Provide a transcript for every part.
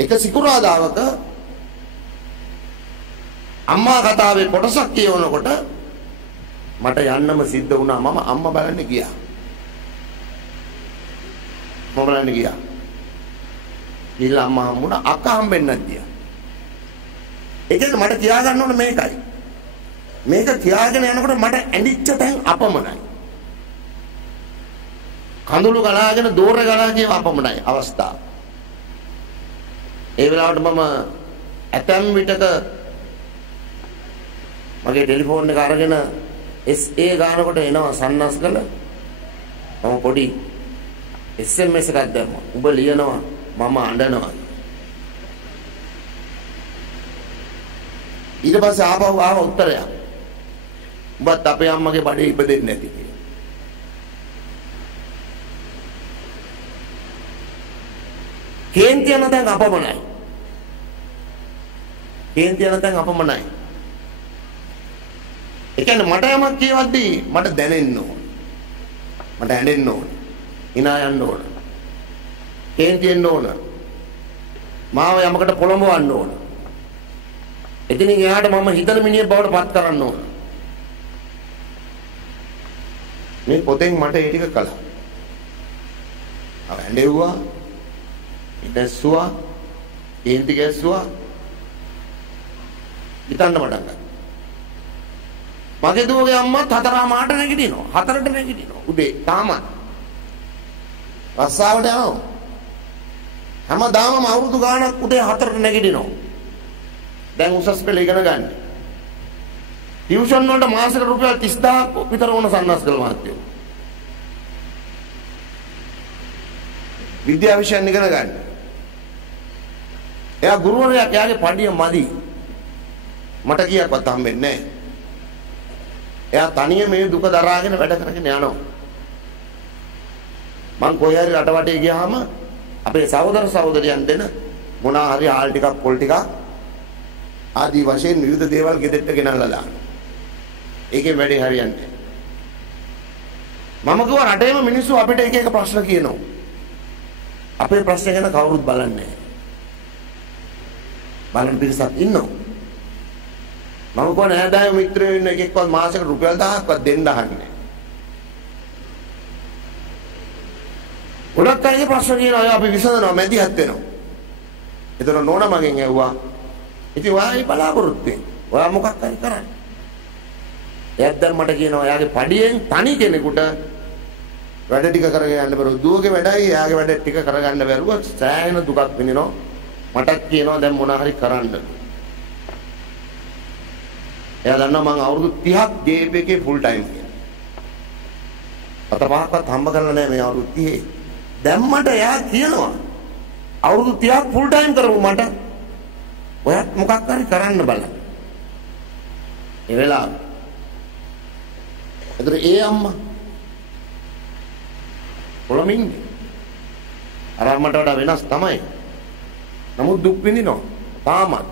එක සිකුරාදාවක අම්මා කතාවේ කොටසක් කියවනකොට මට යන්නම සිද්ධ වුණා. මම අම්මා බලන්න ගියා. මම බලන්න ගියා. ඊළඟ අම්මා හම්බුණා, අක්කා හම්බෙන්නත් ගියා. ඒකෙන් මට තියාගන්න ඕන මේකයි. මේක තියාගෙන යනකොට මට ඇඳිච්ච තැන් අපමණයි. කඳුළු ගලාගෙන දෝර ගලා කියව අපමණයි අවස්ථාව. ඒ වෙලාවට මම ඇතැම් විටක මගේ ටෙලිෆෝන් එක අරගෙන SA ගානකොට එනවා සන්නස්ගල. මම පොඩි SMS එකක් දැම්මා. උඹ ලියනවා මම අඬනවා. ඊට පස්සේ ආව උත්තරයක්. උඹත් අපේ අම්මගේ බඩේ ඉපදෙන්නේ නැති කියලා. කේන්ති යන තැන් අපමණයි. කේන්ති යන තැන් අපමණයි. ඒ කියන්නේ මට යමක් කියවද්දී මට දැනෙන්න ඕන. මට ඇඬෙන්න ඕන. hina යන්න ඕන. කේන්ති එන්න ඕන. මාව යමකට පොළඹවන්න ඕන. එතනින් එහාට මම හිතන මිනිහ බවට පත් කරන්න ඕන. මේ පොතෙන් මට ඒ ටික කළා. ඇඬෙව්වා. ඉතස්සුවා. කේන්ති ගැස්සුවා. හිතන්න පටන් ගත්තා. මගේ දුවගේ අම්මත් 4:00ට නැගිටිනවා. 4ට නැගිටිනවා. උදේ තාමත්. රස්සාවට යනවා. හැමදාම අවුරුදු ගාණක් උදේ 4ට නැගිටිනවා. දැන් උසස් පෙළ ඉගෙන ගන්න. ටියුෂන් වලට මාසෙකට රුපියල් 30000ක් විතර වුණ සන්නස්ගල මහත්තයෝ. විද්‍යා විෂයන් ඉගෙන ගන්න. එයා ගුරුවරයා එයාගේ පඩිය මදි. මට කීයක්වත් හම්බෙන්නේ නැහැ. එයා තනියම මේ දුක දරාගෙන වැඩ කරගෙන යනවා. මං කොහේ හරි රටවටේ ගියාම අපේ සහෝදර සහෝදරියන් දෙන මොනවා හරි ආල් ටිකක් පොල් ටිකක් ආදී වශයෙන් විවිධ දේවල් ගෙදෙට්ට ගෙනල්ලා දානවා. ඒකේ වැඩේ හරියන්නේ. මම කිව්වා රටේම මිනිස්සු අපිට එක එක ප්‍රශ්න කියනවා. අපේ ප්‍රශ්න ගැන කවුරුත් බලන්නේ නැහැ. බලන් පිරිසක් ඉන්නවා. මම කිව්වා නෑදෑයෝ මිත්‍රයෝ ඉන්න එකෙක්වත් මාසෙකට රුපියල් 1000ක්වත් දෙන්න අහන්නේ. ගොඩක් අය ප්‍රශ්න කියනවා අපි විසඳනවා මැදිහත් වෙනවා. ඒතර නෝනා මගෙන් ඇහුවා ඉතින් ඔයායි බලාපොරොත්තු වෙන්නේ. ඔයා මොකක් හරි කරන්නේ. එයාත් දැන් මට කියනවා එයාගේ පඩියෙන් තනි කෙනෙකුට වැඩ ටික කරගෙන යන්න බැරුව දුවගේ වැඩයි එයාගේ වැඩ ටික කරගන්න බැරුව සෑහෙන දුකක් විඳිනවා. මටත් කියනවා දැන් මොනා හරි කරන්න. එයා දන්නවා මම අවුරුදු 30ක් ජේප් එකේ ෆුල් ටයිම් කියලා. අතපහක්වත් හම්බ කරලා නැහැ මේ අවුරුදු 30. දැන් මට එයා කියනවා අවුරුදු 30ක් ෆුල් ටයිම් කරමු මට. ඔයත් මොකක් හරි කරන්න බලන්න. ඒ වෙලාව. ඒතර ඒ අම්මා කොළමින්නේ. අර අම්මට වඩා වෙනස් තමයි. නමුත් දුක් විඳිනවා. තාමත්.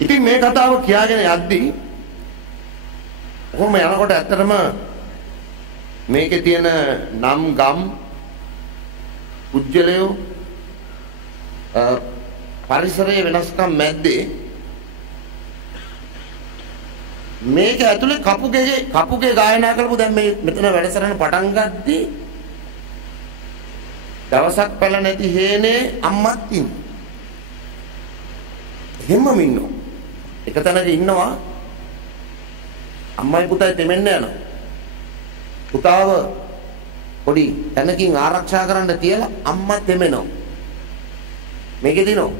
ඉතින් මේ කතාව කියාගෙන යද්දී කොහොම යනකොට ඇත්තටම මේකේ තියෙන නම් ගම් උජ්ජලයෝ පරිසරයේ වෙනස්කම් මැද්දේ මේක ඇතුලේ කපුගේ ගායනා කරපු දැන් මේ මෙතන වැඩසටහන පටන් ගද්දී දවසක් පළ නැති හේනේ අම්මත් ඉන්නේ. එහෙමම ඉන්නවා. එක තැනක ඉන්නවා අම්මයි පුතයි දෙමෙන්න යනවා. පුතාව පොඩි තැනකින් ආරක්ෂා කරන්න තියලා අම්මා දෙමෙනවා. මේකේ දිනෝ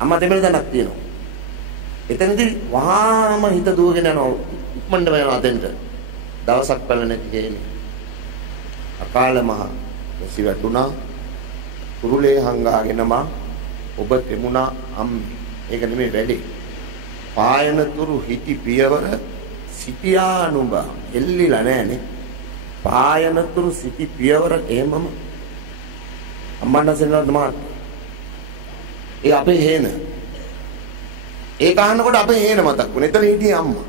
අම්මා දෙමෙන තැනක් තියෙනවා. එතනදී වහාම හිත දුවගෙන යනවා. ඉක්මනට වෙනවා අතෙන්ට. දවසක් පළ නැති හේනේ. අකාල මහ සිවතුණා කුරුලේ හංගාගෙන මා ඔබ තෙමුණා අම්මේ. ඒක නෙමෙයි වැඩේ. පායනතුරු හිටි පියවර සිටියා නුඹ එල්ලිලා නෑනේ. පායනතුරු සිටි පියවර එහෙමම අම්මන්ට සෙන්නවද මාත්. ඒ අපේ හේන. ඒක අහනකොට අපේ හේන මතක් වුණා. එතන හිටියේ අම්මා.